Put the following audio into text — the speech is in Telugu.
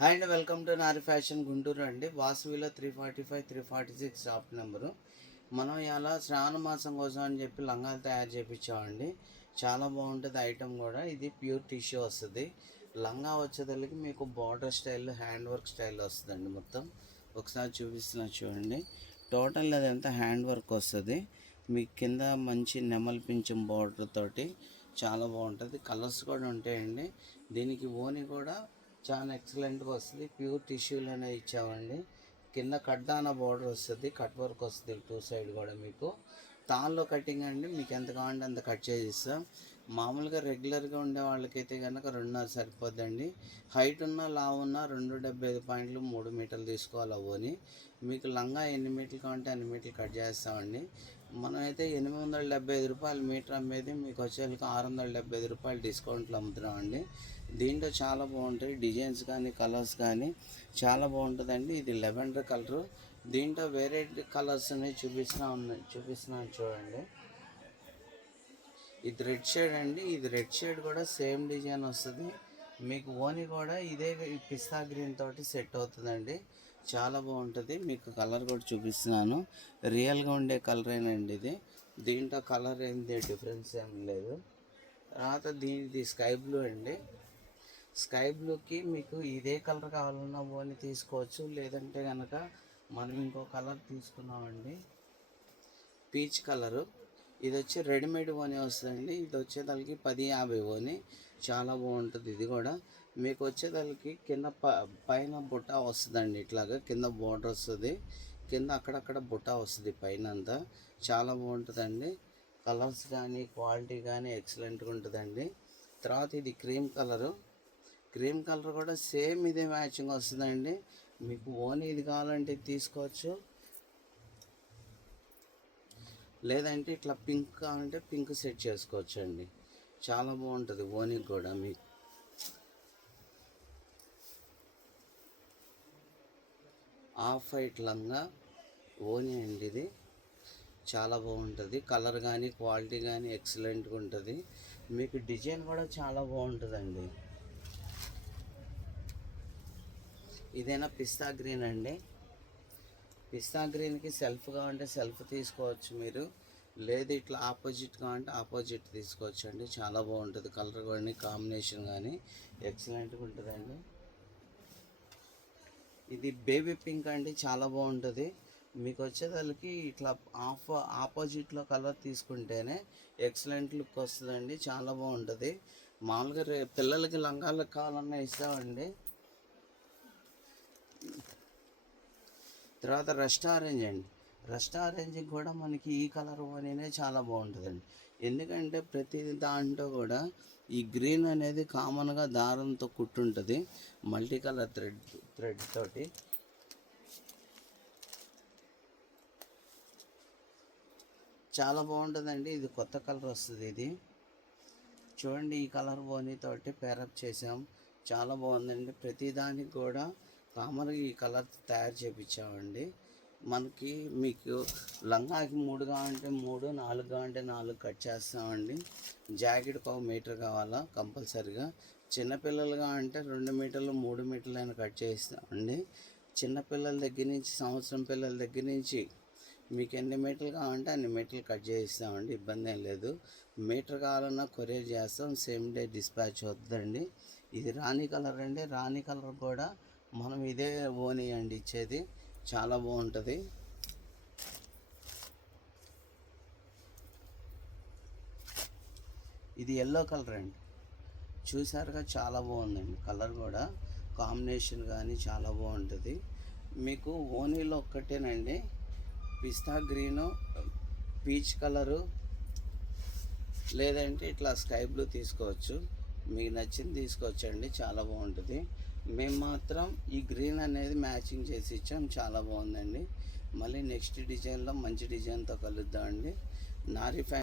హాయ్ అండి, welcome to Nari fashion Guntur అండి. వాసవిలో 345 346 షాప్ నెంబరు. మనం ఇలా శ్రావణ మాసం కోసం అని చెప్పి లంగాలు తయారు చేయించామండి. చాలా బాగుంటుంది ఐటమ్ కూడా. ఇది ప్యూర్ టిష్యూ వస్తుంది. లంగా వచ్చేదానికి మీకు border style, hand work style వస్తుందండి. మొత్తం ఒకసారి చూపిస్తున్నా చూడండి. టోటల్ అదంతా హ్యాండ్ వర్క్ వస్తుంది. మీకు కింద మంచి నెమలి పింఛం బార్డర్ తోటి చాలా బాగుంటుంది. కలర్స్ కూడా ఉంటాయండి. దీనికి ఓని కూడా చాలా ఎక్సలెంట్గా వస్తుంది. ప్యూర్ టిష్యూలోనే ఇచ్చామండి. కింద కడ్డాన బార్డర్ వస్తుంది, కట్ వర్క్ వస్తుంది 2 సైడ్ కూడా. మీకు తాన్లో కటింగ్ అండి, మీకు ఎంత కావాలంటే అంత కట్ చేసి ఇస్తాం. మామూలుగా రెగ్యులర్గా ఉండే వాళ్ళకైతే కనుక 2.5 సరిపోద్దండి. హైట్ ఉన్న లావు ఉన్న 2.75 పాయింట్లు 3 మీటర్లు తీసుకోవాలి అవని. మీకు లంగా ఎన్ని మీటర్లు కావాలంటే అన్ని మీటర్లు కట్ చేస్తామండి. మనమైతే 875 రూపాయలు మీటర్ అమ్మేది మీకు వచ్చేసరికి 675 రూపాయలు డిస్కౌంట్లు అమ్ముతున్నామండి. దీంట్లో చాలా బాగుంటాయి డిజైన్స్ కానీ కలర్స్ కానీ చాలా బాగుంటుందండి. ఇది లెవెండర్ కలరు. దీంట్లో వేరే కలర్స్ అనేవి చూపిస్తున్నాను చూడండి. ఇది రెడ్ షేడ్ అండి. ఇది రెడ్ షేడ్ కూడా సేమ్ డిజైన్ వస్తుంది. మీకు ఓని కూడా ఇదే పిస్తా గ్రీన్ తోటి సెట్ అవుతుందండి. చాలా బాగుంటుంది. మీకు కలర్ కూడా చూపిస్తున్నాను. రియల్గా ఉండే కలరేనండి ఇది. దీంట్లో కలర్ ఏంది డిఫరెన్స్ ఏం లేదు. తర్వాత దీనిది స్కై బ్లూ అండి. స్కై బ్లూకి మీకు ఇదే కలర్ కావాలన్నా ఓని తీసుకోవచ్చు. లేదంటే కనుక మనం ఇంకో కలర్ తీసుకున్నామండి, పీచ్ కలరు. ఇది వచ్చి రెడీమేడ్ ఓని వస్తుందండి. ఇది వచ్చేదానికి 10.50 ఓని. చాలా బాగుంటుంది. ఇది కూడా మీకు వచ్చేదానికి కింద పైన బుట్ట వస్తుందండి. ఇట్లాగా కింద బోర్డర్ వస్తుంది, కింద అక్కడక్కడ బుట్ట వస్తుంది పైన అంతా. చాలా బాగుంటుందండి. కలర్స్ కానీ క్వాలిటీ కానీ ఎక్సలెంట్గా ఉంటుందండి. తర్వాత ఇది క్రీమ్ కలరు. క్రీమ్ కలర్ కూడా సేమ్ ఇదే మ్యాచింగ్ వస్తుందండి. మీకు ఓని ఇది కావాలంటే తీసుకోవచ్చు. లేదంటే ఇట్లా పింక్ కావాలంటే పింక్ సెట్ చేసుకోవచ్చు అండి. చాలా బాగుంటుంది ఓనికి కూడా. మీకు ఆఫ్ వైట్ లంగా ఓని అండి. ఇది చాలా బాగుంటుంది. కలర్ కానీ క్వాలిటీ కానీ ఎక్సలెంట్గా ఉంటుంది. మీకు డిజైన్ కూడా చాలా బాగుంటుందండి. ఇదైనా పిస్తా గ్రీన్ అండి. పిస్తా గ్రీన్కి సెల్ఫ్ కావాలంటే సెల్ఫ్ తీసుకోవచ్చు మీరు. లేదు ఇట్లా ఆపోజిట్ కావాలంటే ఆపోజిట్ తీసుకోవచ్చు అండి. చాలా బాగుంటుంది. కలర్ కానీ కాంబినేషన్ కానీ ఎక్సలెంట్గా ఉంటుందండి. ఇది బేబీ పింక్ అండి. చాలా బాగుంటుంది. మీకు వచ్చేదానికి ఇట్లా ఆపోజిట్లో కలర్ తీసుకుంటేనే ఎక్సలెంట్ లుక్ వస్తుందండి. చాలా బాగుంటుంది. మామూలుగా పిల్లలకి లంగాలకు కావాలన్నా ఇస్తామండి. తర్వాత రస్ట్ ఆరెంజ్ అండి. రస్ట్ ఆరెంజ్కి కూడా మనకి ఈ కలర్ అనేనే చాలా బాగుంటుందండి. ఎందుకంటే ప్రతి దాంట్లో కూడా ఈ గ్రీన్ అనేది కామన్గా దారంతో కుట్టుంటుంది, మల్టీ కలర్ థ్రెడ్ తోటి. చాలా బాగుంటుందండి. ఇది కొత్త కలర్ వస్తుంది. ఇది చూడండి, ఈ కలర్ తోటి పేరప్ చేసాం. చాలా బాగుందండి. ప్రతిదానికి కూడా కామన్గా ఈ కలర్ తయారు చేయించామండి. మనకి మీకు లంగాకి 3 కావాలంటే 3, 4 కావాలంటే 4 కట్ చేస్తామండి. జాకెట్కి 1 మీటర్ కావాలా కంపల్సరిగా. చిన్నపిల్లలుగా అంటే 2 మీటర్లు 3 మీటర్లు అయినా కట్ చేస్తామండి. చిన్నపిల్లల దగ్గర నుంచి సంవత్సరం పిల్లల దగ్గర నుంచి మీకు ఎన్ని మీటర్లు కావాలంటే అన్ని మీటర్లు కట్ చేయిస్తామండి. ఇబ్బంది ఏం లేదు. మీటర్ కావాలన్నా కొరియర్ చేస్తాం. సేమ్ డే డిస్పాచ్ అవుతుందండి. ఇది రాణి కలర్ అండి. రాణి కలర్ కూడా మనం ఇదే ఓని అండి ఇచ్చేది. చాలా బాగుంటుంది. ఇది ఎల్లో కలర్ అండి. చూసారుగా, చాలా బాగుందండి. కలర్ కూడా కాంబినేషన్ కానీ చాలా బాగుంటుంది. మీకు ఓనీలో ఒక్కటేనండి పిస్తా గ్రీను, పీచ్ కలరు, లేదంటే ఇట్లా స్కై బ్లూ తీసుకోవచ్చు. మీకు నచ్చింది తీసుకోవచ్చండి. చాలా బాగుంటుంది. మేము మాత్రం ఈ గ్రీన్ అనేది మ్యాచింగ్ చేసి ఇచ్చాం. చాలా బాగుందండి. మళ్ళీ నెక్స్ట్ డిజైన్లో మంచి డిజైన్తో కలుద్దామండి. నారి